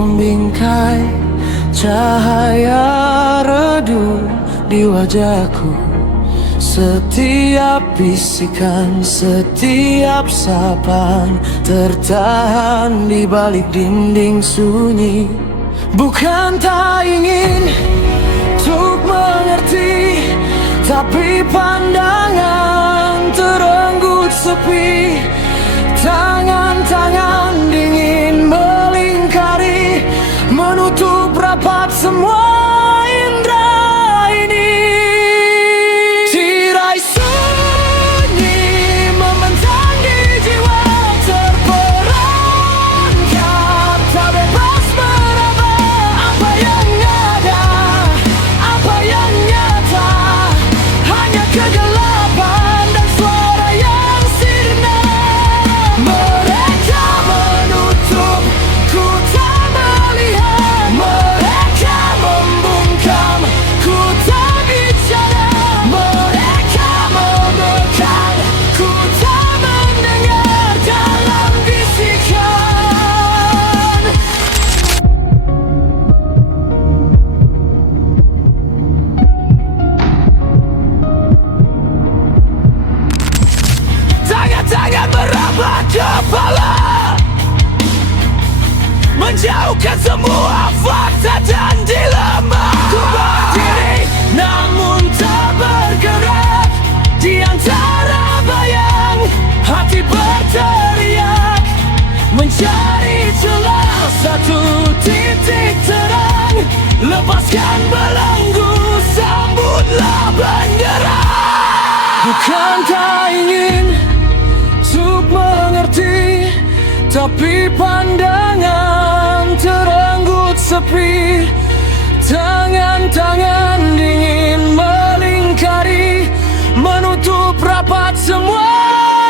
membingkai cahaya redup di wajahku. Setiap bisikan, setiap sapaan tertahan di balik dinding sunyi. Bukan tak ingin untuk mengerti, tapi pandangan terenggut sepi. Tangan-tangan dingin melingkari, menutup rapat semua indera ini. Tirai sunyi membentang di jiwa, terperangkap tak bebas meraba. Apa yang ada, apa yang nyata, hanya kegelapan dan suara yang sirna. Mereka menutup, ku tak melihat. Mereka membungkam, ku tak bicara. Mereka memekang, ku tak mendengar dalam bisikan. Tangan-tangan meraba kepala, menjauhkan semua fakta dan dilema. Ku berdiri namun tak bergerak, di antara bayang hati berteriak, mencari celah satu titik terang. Lepaskan belenggu, sambutlah bendera. Bukan tak ingin untuk mengerti, tapi pandangan terenggut sepi. Tangan-tangan dingin melingkari, menutup rapat semua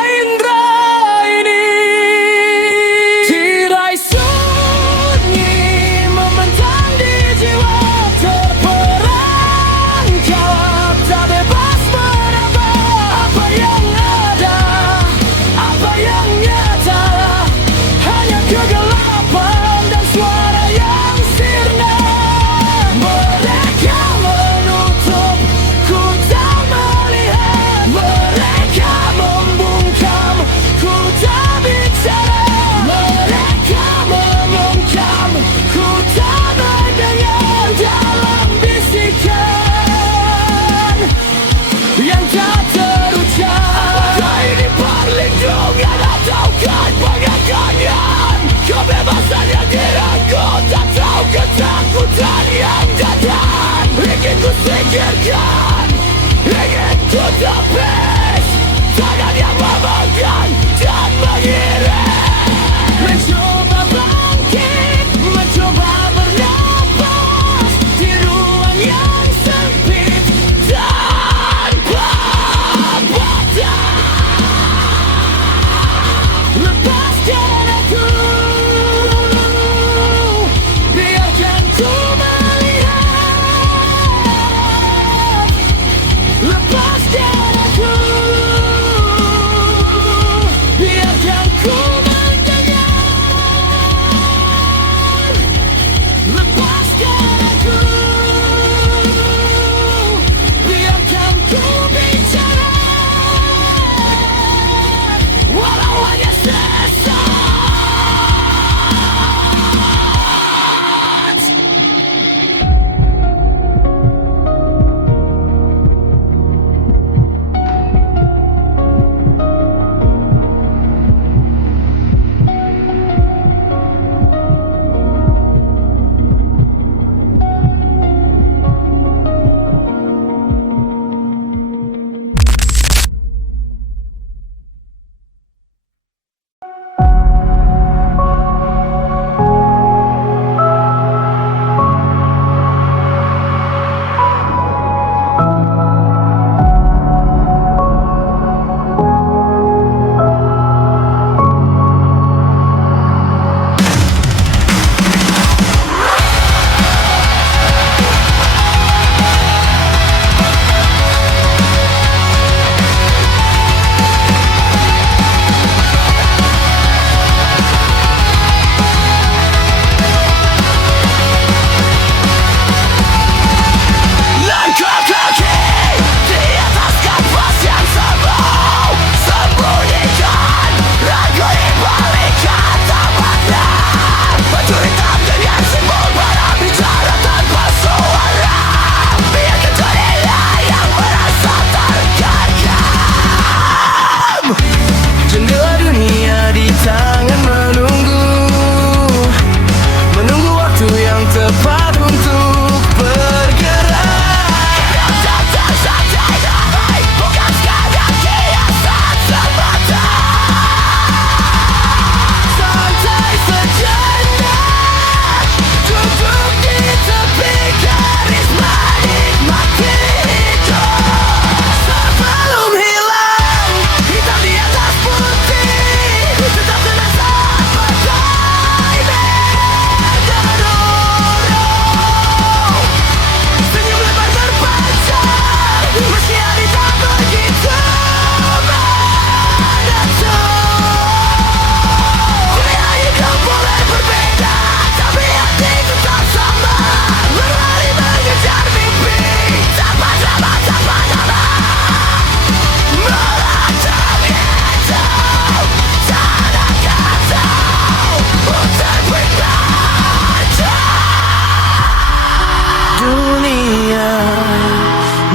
indera ini. Tirai sunyi membentang di jiwa, terperangkap tak bebas meraba. Apa yang ada, apa yang nyata, hanya kegelapan dan suara yang sirna. Mereka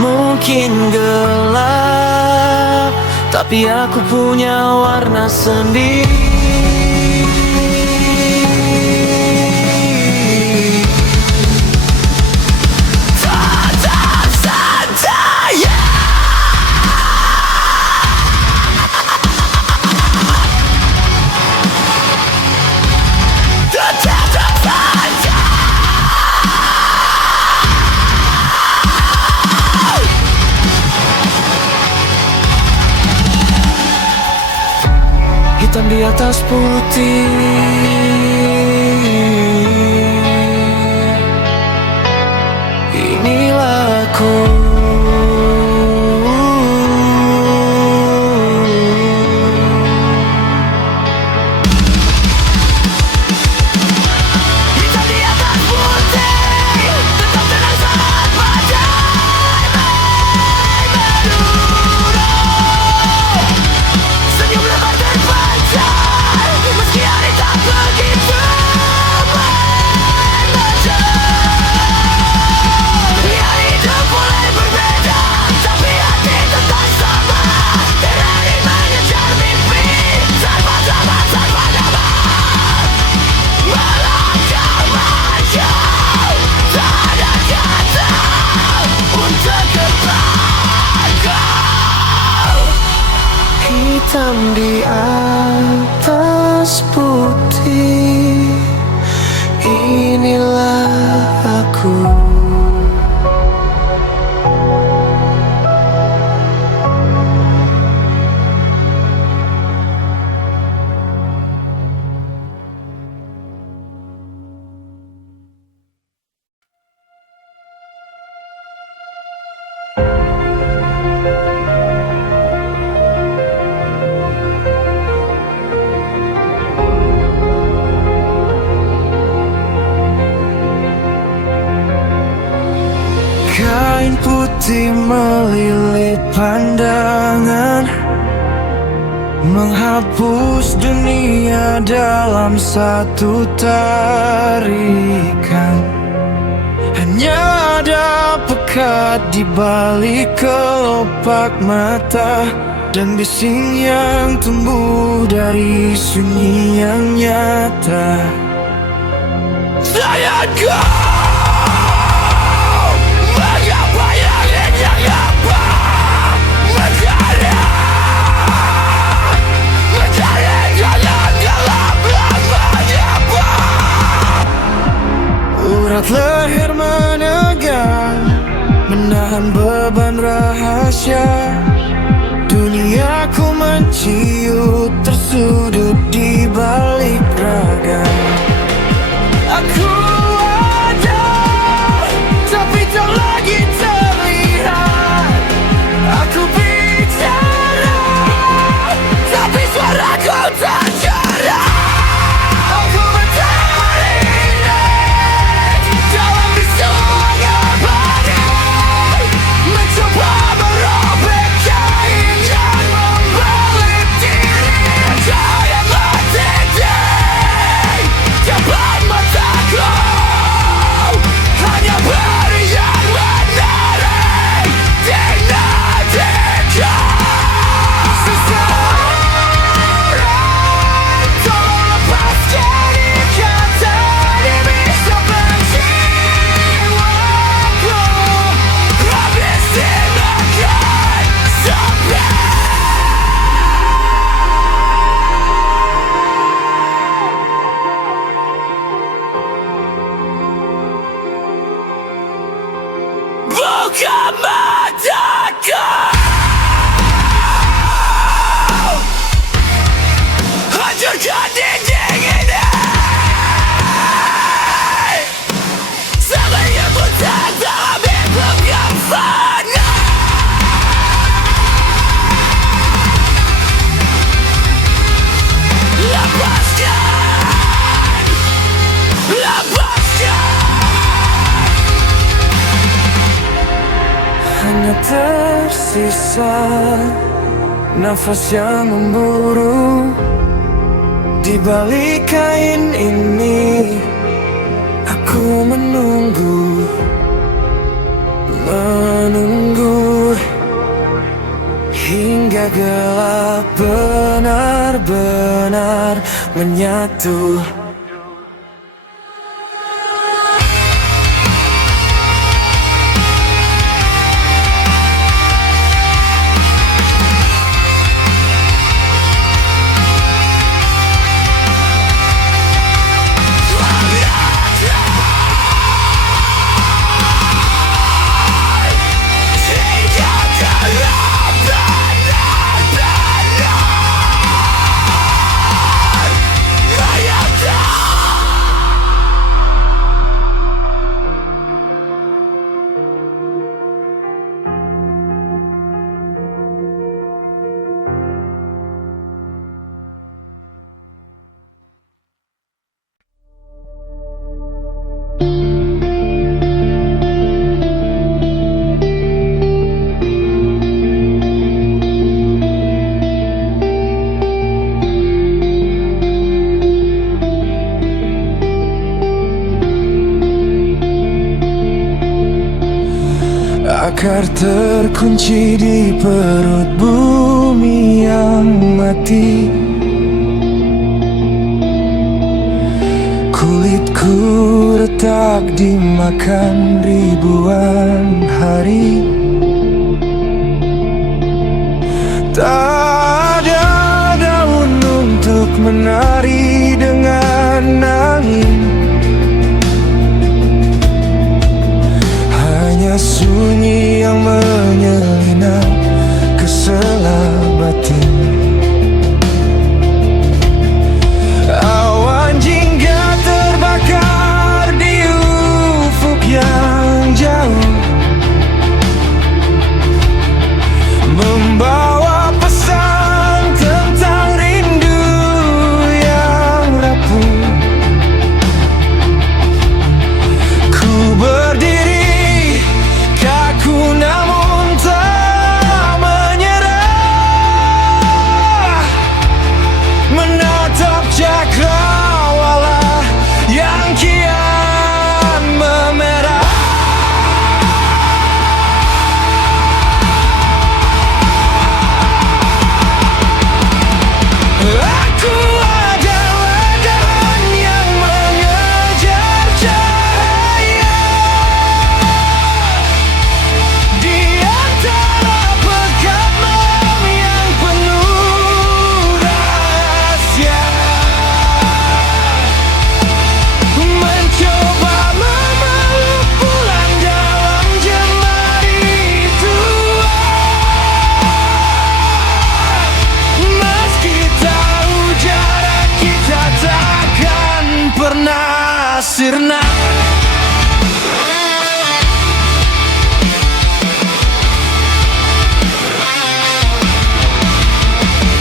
mungkin gelap, tapi aku punya warna sendiri. Hitam di atas putih, inilah aku. Hitam di atas putih, tetap tenang saat badai menurun. Senyum lebar terpancar, meski hari tak begitu memanjang. Biar hidup mulai berbeda, tapi hati tetap sama. Berani mengejar mimpi, tanpa zaman, tanpa nama. Melangkah maju, tak ada kata untuk terbangkau. Hitam di atas putih, inilah aku. Kain putih melilit pandangan, menghapus dunia dalam satu tarikan. Hanya ada pekat di balik kelopak mata, dan bising yang tumbuh dari sunyi yang nyata. Sayangku, mengapa yang apa mencari jalan gelap yang menyapa. Urat leher menegak, menahan beban rahasia. Duniaku menciut, tersudut di balik raga. Aku ada, tapi tak lagi terlihat. Aku bicara, tapi suaraku tak jelas. Aku bertahan dalam bisunya badai, mencoba merobek kain dan membelit diri. Cahaya mendidih depan mataku, hanya beri yang menarik di nadiku. Seseorang tolong lepaskan ikatan ini sampai jiwaku. Habis dimakan sampai. Buka mataku, hancurkan dinding ini sampai yang buta dalam hidup yang fana. Lepaskan, lepaskan. Hanya tersisa nafas yang memburu. Di balik kain ini aku menunggu menunggu hingga gelap benar-benar menyatu. Akar terkunci di perut bumi yang mati. Kulitku retak dimakan ribuan hari. Tak ada daun untuk menari dengan angin. Hanya sunyi yang menyelinap ke sela batin. Awan jingga terbakar di ufuk yang jauh, membawa pesan tentang rindu yang rapuh. Ku berdiri kaku namun tak menyerah, menatap cakrawala yang kian memerah. Aku adalah daun yang mengejar cahaya di antara pekat malam yang penuh rahasia. Mencoba memeluk bulan dalam jemari tua, meski tahu jarak kita takkan pernah sirna.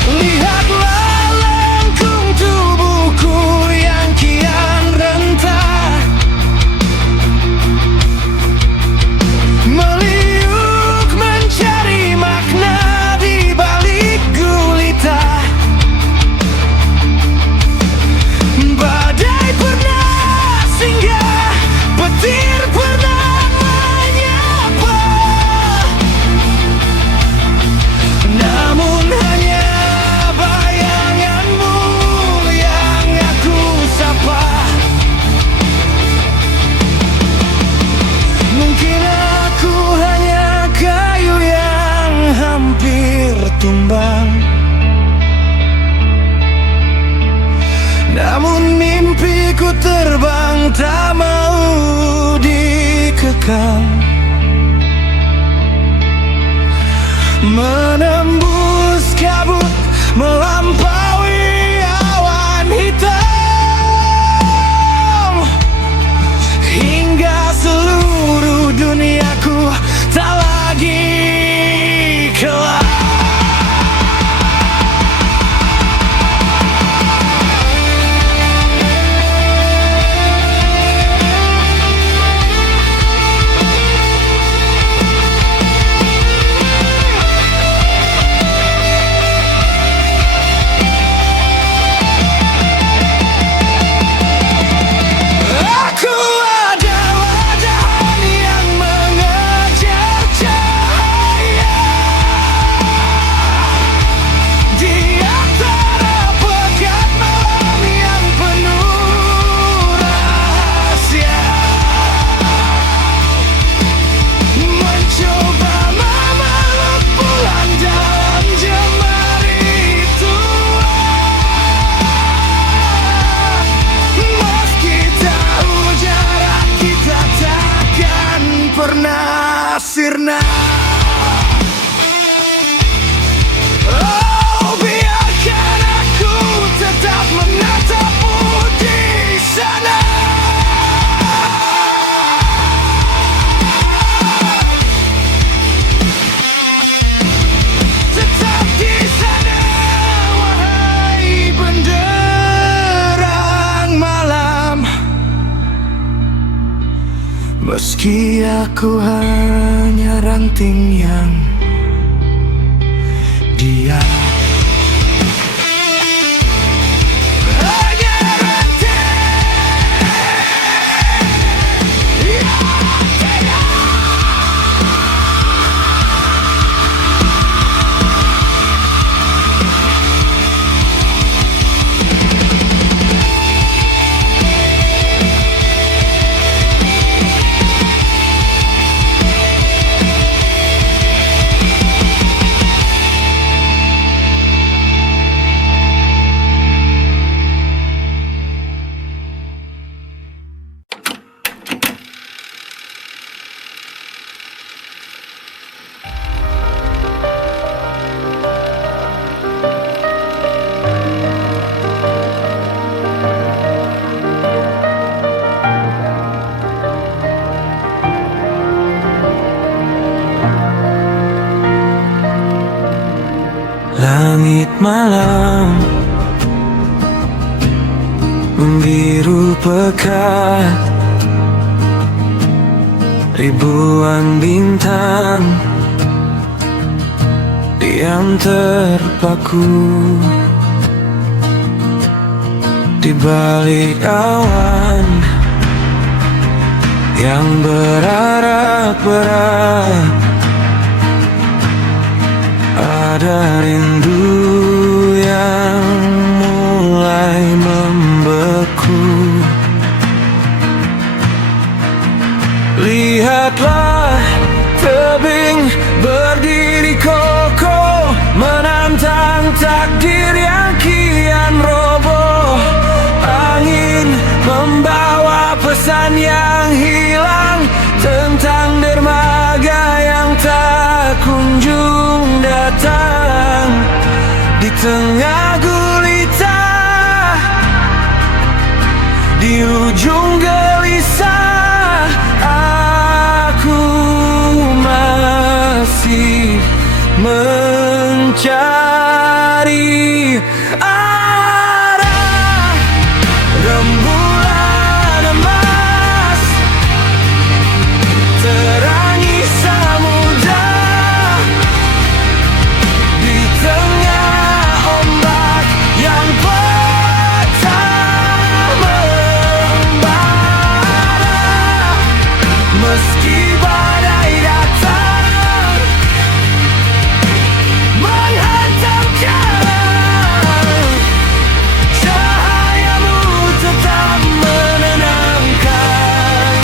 Lihatlah lengkung tubuhku yang kian rentah, meliuk mencari makna di balik gulita. Badai pernah singgah, petir pernah menyapa, namun hanya bayanganmu yang aku sapa. Mungkin aku hanya kayu yang hampir tumbang, namun mimpiku terbang tak mau dikekang. Menembus kabut, melampaui awan hitam, hingga seluruh duniaku tak lagi gelap. Meski aku hanya ranting yang diam. Langit malam membiru pekat, ribuan bintang diam terpaku di balik awan yang berarak-berak. Ada rindu yang mulai membeku. Lihatlah tebing berdiri kokoh, menantang takdir yang kian roboh. Angin membawa pesan yang hilang tentang dermaga yang tak kunjung datang. Di tengah gulita, di ujung gelisah, aku masih mencari arah. Rembulan emas terangi samudra, di tengah ombak yang pecah membara. Meski badai datang menghantamkan, cahayamu tetap menenangkan.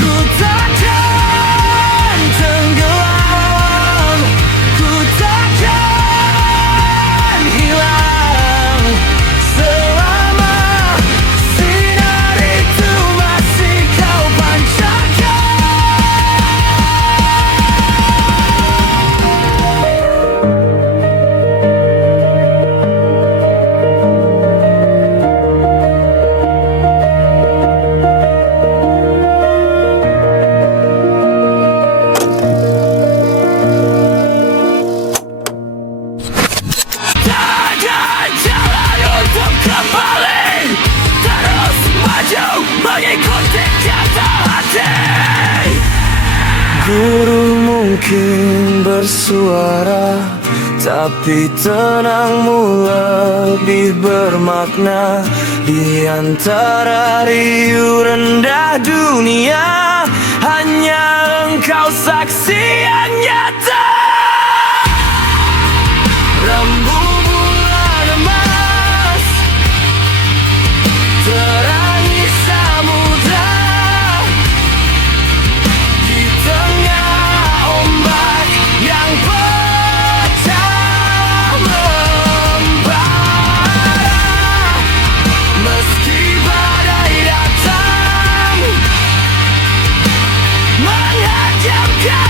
Ku takkan tenggelam, ku takkan hilang selama sinar itu masih kau pancarkan. Tak ada jalan untuk kembali, terus maju mengikuti kata hati. Guru mungkin bersuara, tapi tenangmu lebih bermakna. Di antara riuh rendah dunia, hanya engkau saksi yang nyata. Rembulan emas terangi samudra, di tengah ombak yang pecah membara. Meski badai datang menghadapkan,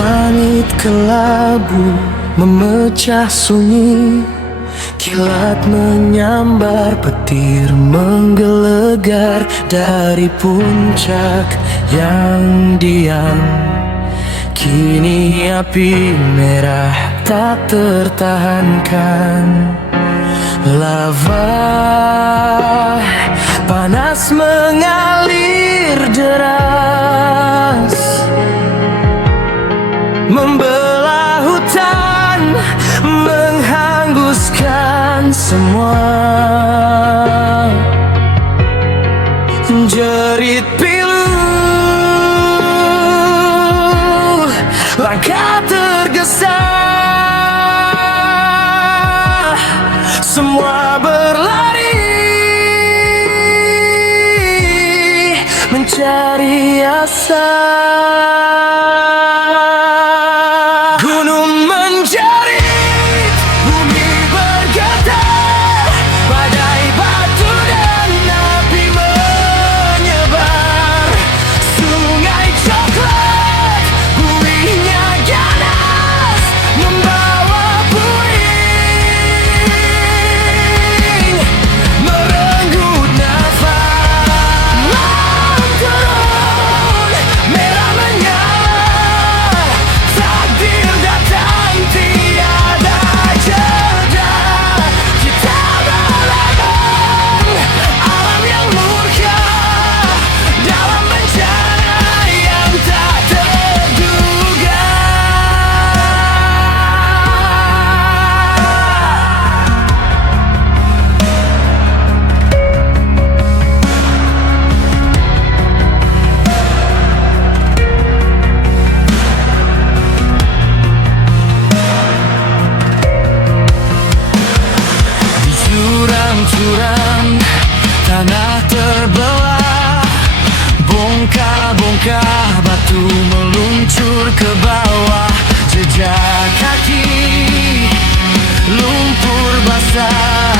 Langit kelabu memecah sunyi, kilat menyambar, petir menggelegar dari puncak yang diam. Kini api merah tak tertahankan. Lava panas mengalir deras, membelah hutan, menghanguskan semua. Jerit pilu, langkah tergesa, semua berlari mencari asa. Gunung menjerit, bumi bergetar, badai batu dan api menyebar. Sungai coklat, buihnya ganas, membawa puing, merenggut nafas. Malam turun, merah menyala, takdir datang tiada jeda. Kita melawan alam yang murka dalam bencana yang tak terduga. Di jurang-jurang tanah terbelah, bongkah-bongkah batu meluncur ke bawah. Jejak kaki lumpur basah,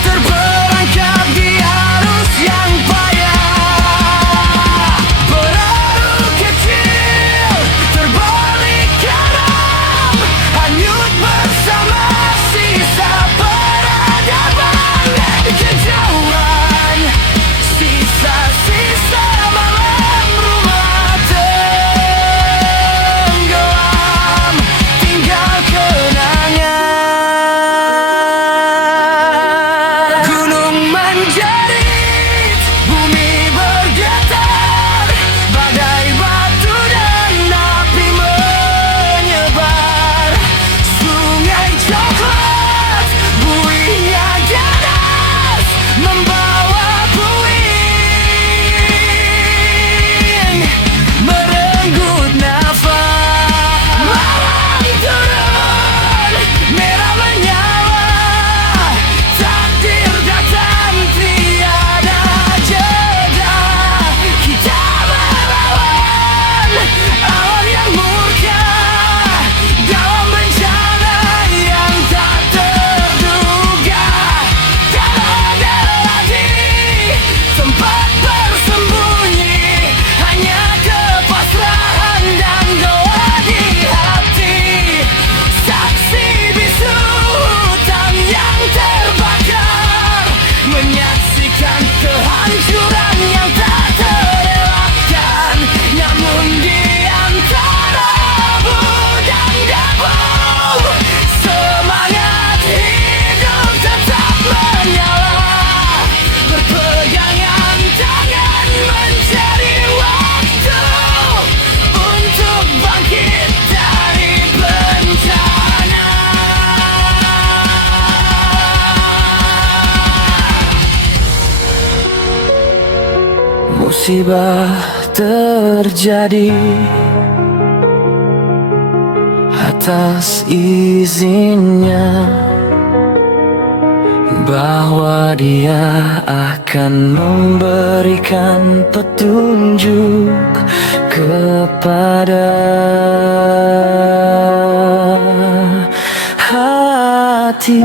terperangkap di arus yang payah. Perahu kecil terbalik karam, hanyut bersama sisa peradaban. Kejauhan sisa-sisa malam, rumah tenggelam, tinggal kenangan. Gunung menjerit, bumi bergetar, badai batu dan api menyebar. Sungai coklat, buihnya ganas, membawa puing, merenggut nafas. Malam turun, merah menyala, takdir datang tiada jeda. Kita melawan alam yang murka dalam bencana yang tak terduga. Kalau lagi tempat bersembunyi, hanya kepasrahan dan doa di hati. Saksi bisu hutan yang terbakar, menyaksikan kehancuran yang tak terelakkan. Namun di antara abu dan debu, semangat hidup tetap menyala. Berpegangan tangan mencari waktu untuk bangkit dari bencana. Musibah terjadi atas izinnya, bahwa Dia akan memberikan petunjuk kepada hati.